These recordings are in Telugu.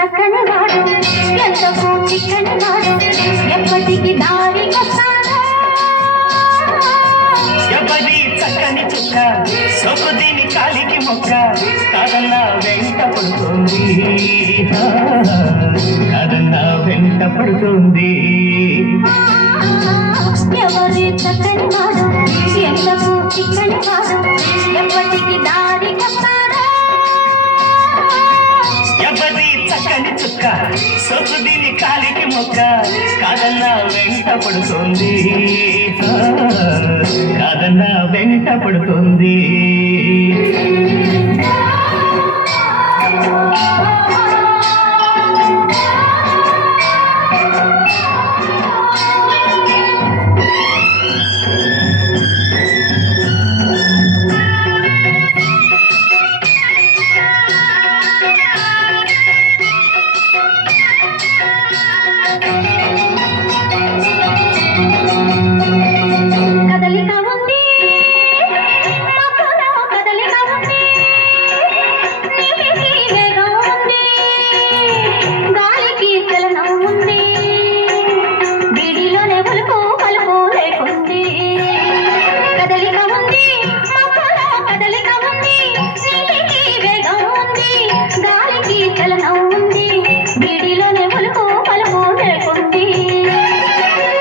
చక్కని వాడు ఎంతకు చిక్కని వాడు ఎప్పటికి దారి కొస్తాడు ఎవరి చక్కని చుక్క సొక్కు దీని కాలికి మొక్క కాదన్న వెంట పడుతుంది కాదన్న వెంట పడుతుంది ఎవరి చక్కని వాడు ఎంతకు చిక్కని వాడు ఎప్పటికి దారి కొస్తాడు ఎవరి చక్కని చుక్క సొక్కు దీని కాలికి మొక్క కాదన్న వెంట పడుతుంది కాదన్న వెంట పడుతుంది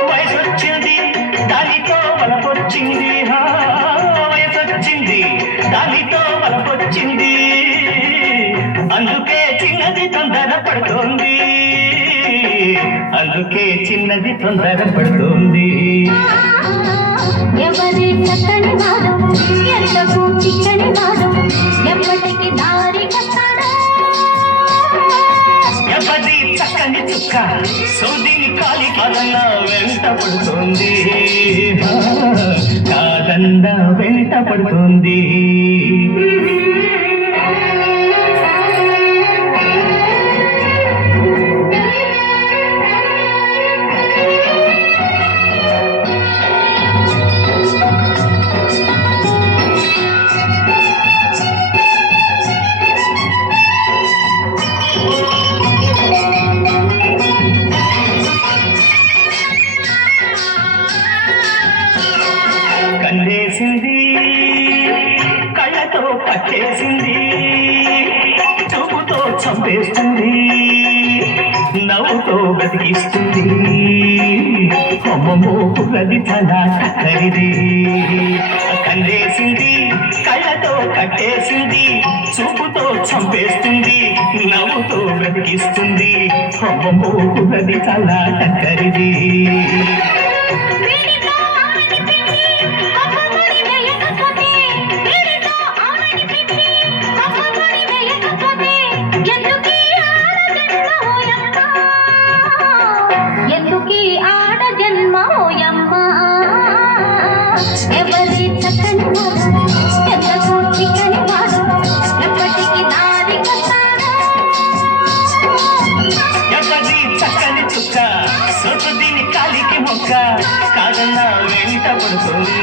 వయసొచ్చింది దానితో వలపొచ్చింది అందుకే చిన్నది తొందర పడుతోంది అందుకే చిన్నది తొందర పడుతోంది ఎవరి చక్కని వాడు ఎంతకు చిక్కని వాడు ఎప్పటికి దారి కొస్తాడు ఎవరి చక్కని చుక్క సౌదిని కాలి కాదన్న వెంట పడుతోంది కాదన్న వెంట పడుతోంది కన్నేసింది కళ్ళతో పట్టేసింది చూపుతో చంపేస్తుంది నవ్వుతో బ్రతికిస్తుంది అమ్మమ్మో కుర్రది చాలా చక్కరిది కన్నేసింది కళ్ళతో కట్టేసింది చూపుతో చంపేస్తుంది నవ్వుతో బ్రతికిస్తుంది అమ్మమ్మో కుర్రది చాలా చక్కరిది ఆడ జన్మ ఓయమ్మ ఎవరి చక్కని వాడు ఎంతకు చిక్కని వాడు ఎప్పటికి దారి కొస్తాడు ఎవరి చక్కని చుక్క సొట్టు దీని కాలికి మొక్క కాదన్న వెంట పడుతుంది